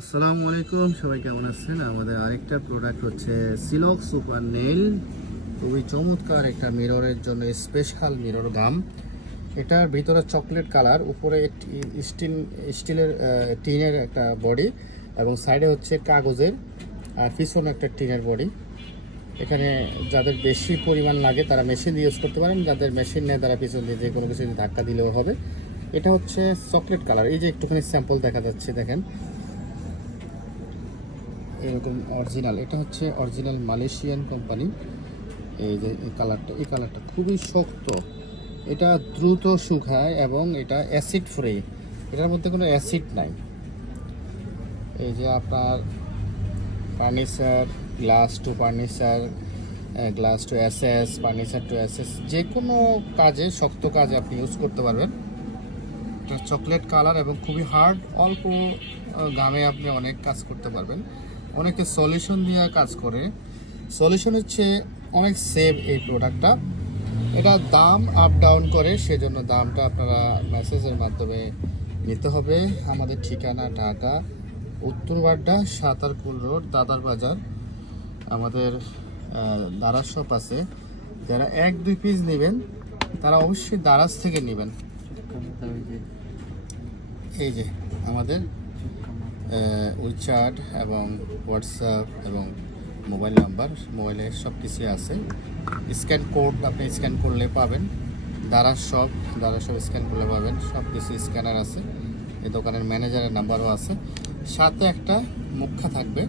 আসসালামু আলাইকুম, সবাই কেমন আছেন? আমাদের আরেকটা প্রোডাক্ট হচ্ছে সিলক সুপার নেল খুবই চমৎকার একটা মিররের জন্য স্পেশাল মিরর গাম এটার ভিতরে চকলেট কালার উপরে স্টিল স্টিলের টিনের একটা বডি এবং সাইডে হচ্ছে কাগজের, আর পিছনে একটা টিনের বডি এখানে যাদের বেশি পরিমাণ লাগে তারা মেশিন ইউজ করতে পারেন, যাদের মেশিন নেই তারা পিছন দিয়ে যে কোনো কিছু ধাক্কা দিলেও হবে। এটা হচ্ছে চকলেট কালার এই যে একটুখানি স্যাম্পল দেখা যাচ্ছে, দেখেন। এরকম অরিজিনাল এটা হচ্ছে অরিজিনাল মালয়েশিয়ান কোম্পানি এই যে, এই কালারটা এই কালারটা খুবই শক্ত। এটা দ্রুত শুকায় এবং এটা অ্যাসিড ফ্রি এটার মধ্যে কোনো অ্যাসিড নাই। এই যে আপনার furniture glass to furniture glass to SS furniture to SS যে কোনো কাজে, শক্ত কাজে আপনি ইউজ করতে পারবেন। এটা চকলেট কালার এবং খুবই হার্ড অল্প গামে আপনি অনেক কাজ করতে পারবেন। অনেকে সলিউশন দিয়ে কাজ করে। সলিউশন হচ্ছে অনেক সেভ এই প্রোডাক্টটা এটা দাম আপ ডাউন করে সেজন্য দামটা আপনারা মেসেজের মাধ্যমে নিতে হবে। আমাদের ঠিকানা ঢাকা উত্তরবাড্ডা সাঁতারকুল রোড দাদার বাজার। আমাদের দারাজ শপ আছে। যারা এক দুই পিস নেবেন তারা অবশ্যই দারাজ থেকে নেবেন। এই যে আমাদের উইচ্যাট এবং হোয়াটসঅ্যাপ এবং মোবাইল নাম্বার মোবাইলে সব কিছুই আছে। স্ক্যান কোড আপনি স্ক্যান করলে পাবেন। দ্বারা সব দ্বারা সব স্ক্যান করলে পাবেন। সব কিছু স্ক্যানার আছে। এই দোকানের ম্যানেজারের নাম্বারও আছে। সাথে একটা মুখা থাকবে।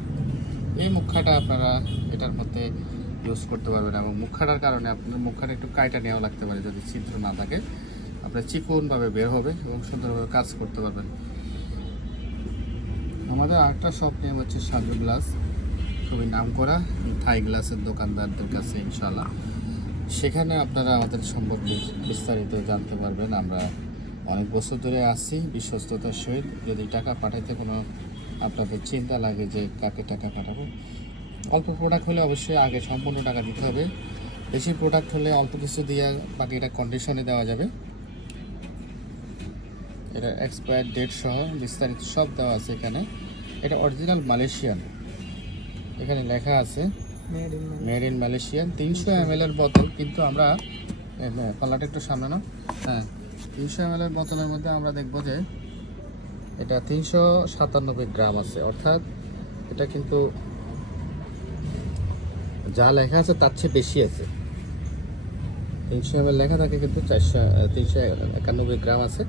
এই মুখাটা আপনারা এটার মধ্যে ইউজ করতে পারবেন এবং মুখাটার কারণে আপনার মুখাটা একটু কাইটা নেওয়া লাগতে পারে যদি ছিদ্র না থাকে। আপনার চিকনভাবে বের হবে এবং সুন্দরভাবে কাজ করতে পারবেন। আমাদের আরেকটা শপ নেম হচ্ছে সাগর গ্লাস খুবই নাম করা থাই গ্লাসের দোকানদারদের কাছে ইনশাল্লাহ সেখানে আপনারা আমাদের সম্পর্কে বিস্তারিত জানতে পারবেন। আমরা অনেক বছর ধরে আসছি বিশ্বস্ততার সহিত। যদি টাকা পাঠাইতে কোনো আপনাদের চিন্তা লাগে যে কাকে টাকা পাঠাবো, অল্প প্রোডাক্ট হলে অবশ্যই আগে সম্পূর্ণ টাকা দিতে হবে। বেশি প্রোডাক্ট হলে অল্প কিছু দিয়ে বাকিটা কন্ডিশনে দেওয়া যাবে। এটা এক্সপায়ার ডেট সহ বিস্তারিত সব দেওয়া আছে এখানে। এটা অরিজিনাল মালয়েশিয়ান এখানে লেখা আছে মেড ইন মালয়েশিয়ান তিনশো এম এর বোতল কিন্তু আমরা পাল্লাটা একটু সামনে না হ্যাঁ তিনশো এম এর বোতলের মধ্যে আমরা দেখব যে এটা তিনশো সাতানব্বই গ্রাম আছে। অর্থাৎ এটা কিন্তু যা লেখা আছে তার চেয়ে বেশি আছে। তিনশো এম লেখা থাকে কিন্তু চারশো তিনশো একানব্বই গ্রাম আছে।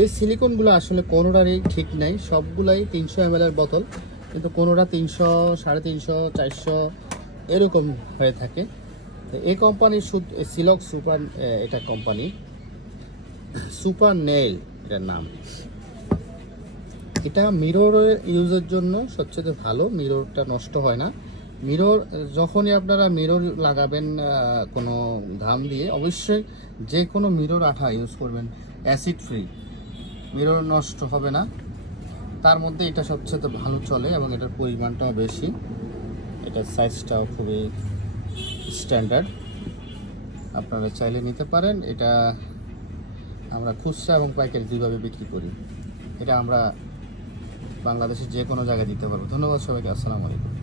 এই সিলিকনগুলো আসলে কোনোটারই ঠিক নেই। সবগুলাই তিনশো এম বোতল, কিন্তু কোনোটা তিনশো, সাড়ে তিনশো, চারশো এরকম হয়ে থাকে। তো এই কোম্পানির সিলক সুপার এটা কোম্পানি সুপার নেল এটার নাম। এটা মিররের ইউজের জন্য সবচেয়ে ভালো। মিররটা নষ্ট হয় না। মিরর যখনই আপনারা মিরর লাগাবেন কোনো ঘাম দিয়ে, অবশ্যই যে কোনো মিরর আঠা ইউজ করবেন অ্যাসিড ফ্রি মিরর নষ্ট হবে না। তার মধ্যে এটা সবচেয়ে ভালো চলে এবং এটার পরিমাণটাও বেশি। এটার সাইজটাও খুবই স্ট্যান্ডার্ড আপনারা চাইলে নিতে পারেন। এটা আমরা খুচরা এবং পাইকারি দুইভাবে বিক্রি করি। এটা আমরা বাংলাদেশের যে কোনো জায়গায় দিতে পারব। ধন্যবাদ সবাইকে। আসসালামু আলাইকুম।